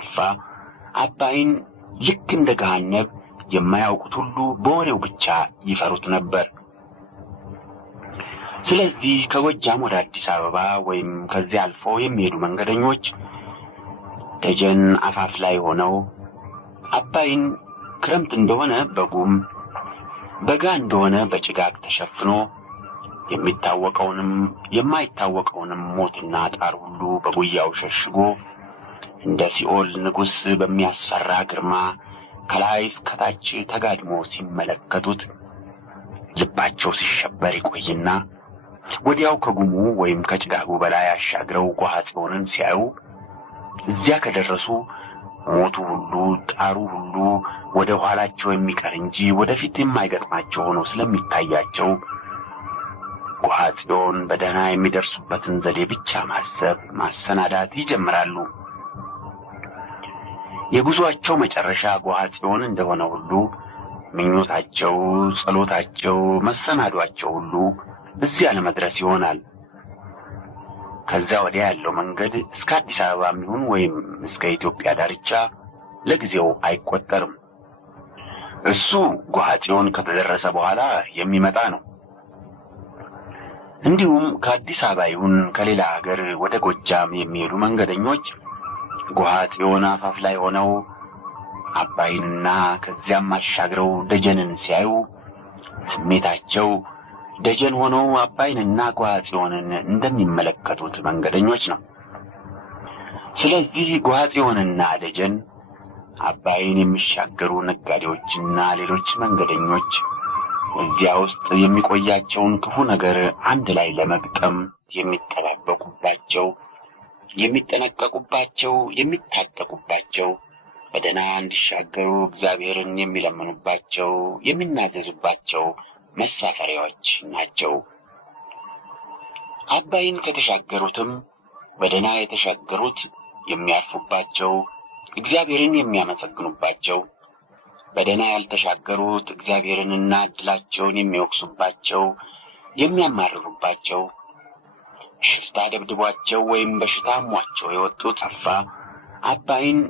ጠፋ። አባይን ልክ እንደ ገሃነብ የማያውቁት ሁሉ በወሬው ብቻ ይፈሩት ነበር። ስለዚህ ከጎጃም ወደ አዲስ አበባ ወይም ከዚያ አልፎ የሚሄዱ መንገደኞች ደጀን አፋፍ ላይ ሆነው አባይን ክረምት እንደሆነ በጉም በጋ እንደሆነ በጭጋግ ተሸፍኖ የሚታወቀውንም የማይታወቀውንም ሞትና ጣር ሁሉ በጉያው ሸሽጎ እንደ ሲኦል ንጉሥ በሚያስፈራ ግርማ ከላይ ከታች ተጋድሞ ሲመለከቱት ልባቸው ሲሸበር ይቆይና ወዲያው ከጉሙ ወይም ከጭጋጉ በላይ አሻግረው ጎሃ ጽዮንን ሲያዩ እዚያ ከደረሱ ሞቱ ሁሉ ጣሩ ሁሉ ወደ ኋላቸው የሚቀር እንጂ ወደፊት የማይገጥማቸው ሆኖ ስለሚታያቸው ጎሃ ጽዮን በደህና የሚደርሱበትን ዘዴ ብቻ ማሰብ ማሰናዳት ይጀምራሉ። የጉዟቸው መጨረሻ ጎሃ ጽዮን እንደሆነ ሁሉ ምኞታቸው፣ ጸሎታቸው፣ መሰናዷቸው ሁሉ እዚያ ለመድረስ ይሆናል። ከዛ ወዲያ ያለው መንገድ እስከ አዲስ አበባ ይሁን ወይም እስከ ኢትዮጵያ ዳርቻ ለጊዜው አይቆጠርም። እሱ ጎሃ ጽዮን ከተደረሰ በኋላ የሚመጣ ነው። እንዲሁም ከአዲስ አበባ ይሁን ከሌላ ሀገር ወደ ጎጃም የሚሄዱ መንገደኞች ጎሃ ጽዮን አፋፍ ላይ ሆነው አባይንና ከዚያም አሻግረው ደጀንን ሲያዩ ስሜታቸው ደጀን ሆነው አባይንና ጎሃ ጽዮንን እንደሚመለከቱት መንገደኞች ነው። ስለዚህ ጎሃ ጽዮንና ደጀን አባይን የሚሻገሩ ነጋዴዎችና ሌሎች መንገደኞች እዚያ ውስጥ የሚቆያቸውን ክፉ ነገር አንድ ላይ ለመግጠም የሚጠባበቁባቸው፣ የሚጠነቀቁባቸው፣ የሚታጠቁባቸው፣ በደህና እንዲሻገሩ እግዚአብሔርን የሚለምኑባቸው፣ የሚናዘዙባቸው መሳፈሪያዎች ናቸው። አባይን ከተሻገሩትም በደህና የተሻገሩት የሚያርፉባቸው፣ እግዚአብሔርን የሚያመሰግኑባቸው፣ በደህና ያልተሻገሩት እግዚአብሔርንና ዕድላቸውን የሚወቅሱባቸው፣ የሚያማርሩባቸው፣ ሽፍታ ደብድቧቸው ወይም በሽታ አሟቸው የወጡት ጠፋ። አባይን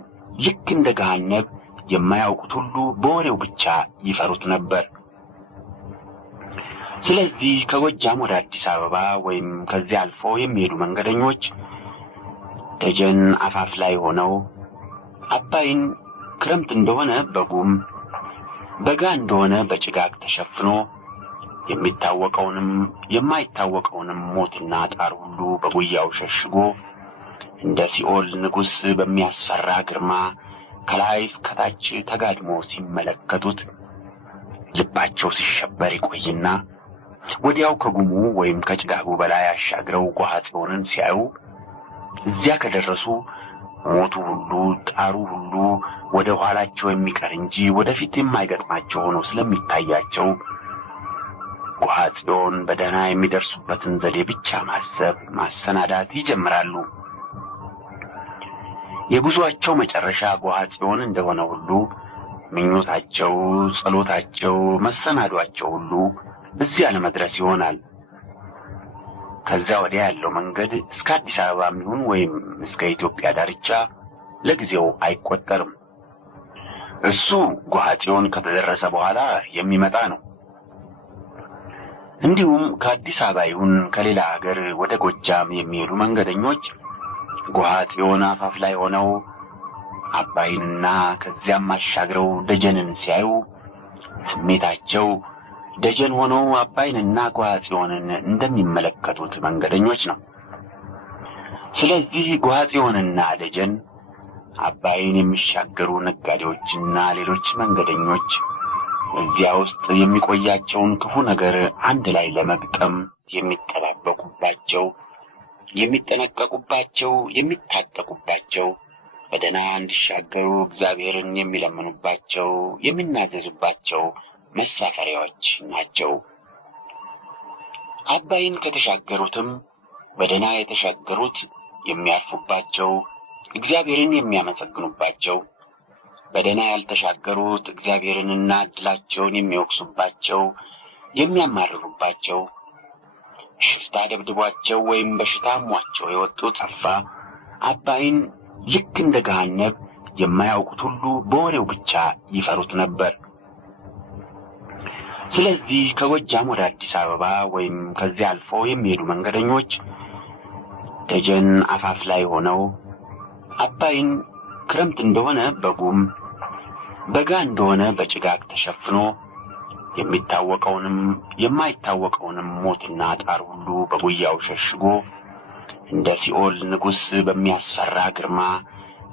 ልክ እንደ ገሃነብ የማያውቁት ሁሉ በወሬው ብቻ ይፈሩት ነበር። ስለዚህ ከጎጃም ወደ አዲስ አበባ ወይም ከዚያ አልፎ የሚሄዱ መንገደኞች ደጀን አፋፍ ላይ ሆነው አባይን ክረምት እንደሆነ በጉም በጋ እንደሆነ በጭጋግ ተሸፍኖ የሚታወቀውንም የማይታወቀውንም ሞትና ጣር ሁሉ በጉያው ሸሽጎ እንደ ሲኦል ንጉሥ በሚያስፈራ ግርማ ከላይ ከታች ተጋድሞ ሲመለከቱት ልባቸው ሲሸበር ይቆይና ወዲያው ከጉሙ ወይም ከጭጋጉ በላይ አሻግረው ጎሃ ጽዮንን ሲያዩ እዚያ ከደረሱ ሞቱ ሁሉ ጣሩ ሁሉ ወደ ኋላቸው የሚቀር እንጂ ወደፊት የማይገጥማቸው ሆኖ ስለሚታያቸው ጎሃ ጽዮን በደህና የሚደርሱበትን ዘዴ ብቻ ማሰብ ማሰናዳት ይጀምራሉ። የጉዟቸው መጨረሻ ጎሃ ጽዮን እንደሆነ ሁሉ ምኞታቸው፣ ጸሎታቸው፣ መሰናዷቸው ሁሉ እዚያ ለመድረስ ይሆናል። ከዛ ወዲያ ያለው መንገድ እስከ አዲስ አበባ ይሁን ወይም እስከ ኢትዮጵያ ዳርቻ ለጊዜው አይቆጠርም። እሱ ጎሃ ጽዮን ከተደረሰ በኋላ የሚመጣ ነው። እንዲሁም ከአዲስ አበባ ይሁን ከሌላ ሀገር ወደ ጎጃም የሚሄዱ መንገደኞች ጎሃ ጽዮን አፋፍ ላይ ሆነው አባይንና ከዚያም አሻግረው ደጀንን ሲያዩ ስሜታቸው ደጀን ሆነው አባይንና ጎሃ ጽዮንን እንደሚመለከቱት መንገደኞች ነው። ስለዚህ ጎሃ ጽዮንና ደጀን አባይን የሚሻገሩ ነጋዴዎችና ሌሎች መንገደኞች እዚያ ውስጥ የሚቆያቸውን ክፉ ነገር አንድ ላይ ለመግጠም የሚጠባበቁባቸው፣ የሚጠነቀቁባቸው፣ የሚታጠቁባቸው፣ በደህና እንዲሻገሩ እግዚአብሔርን የሚለምኑባቸው፣ የሚናዘዙባቸው መሳፈሪያዎች ናቸው። አባይን ከተሻገሩትም በደህና የተሻገሩት የሚያርፉባቸው፣ እግዚአብሔርን የሚያመሰግኑባቸው፣ በደህና ያልተሻገሩት እግዚአብሔርንና ዕድላቸውን የሚወቅሱባቸው፣ የሚያማርሩባቸው፣ ሽፍታ ደብድቧቸው ወይም በሽታ አሟቸው የወጡት ጠፋ። አባይን ልክ እንደ ገሃነብ የማያውቁት ሁሉ በወሬው ብቻ ይፈሩት ነበር። ስለዚህ ከጎጃም ወደ አዲስ አበባ ወይም ከዚያ አልፎ የሚሄዱ መንገደኞች ደጀን አፋፍ ላይ ሆነው አባይን ክረምት እንደሆነ በጉም በጋ እንደሆነ በጭጋግ ተሸፍኖ የሚታወቀውንም የማይታወቀውንም ሞትና ጣር ሁሉ በጉያው ሸሽጎ እንደ ሲኦል ንጉሥ በሚያስፈራ ግርማ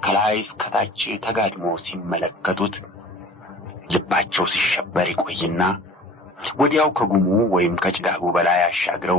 ከላይ ከታች ተጋድሞ ሲመለከቱት ልባቸው ሲሸበር ይቆይና ወዲያው ከጉሙ ወይም ከጭጋጉ በላይ አሻግረው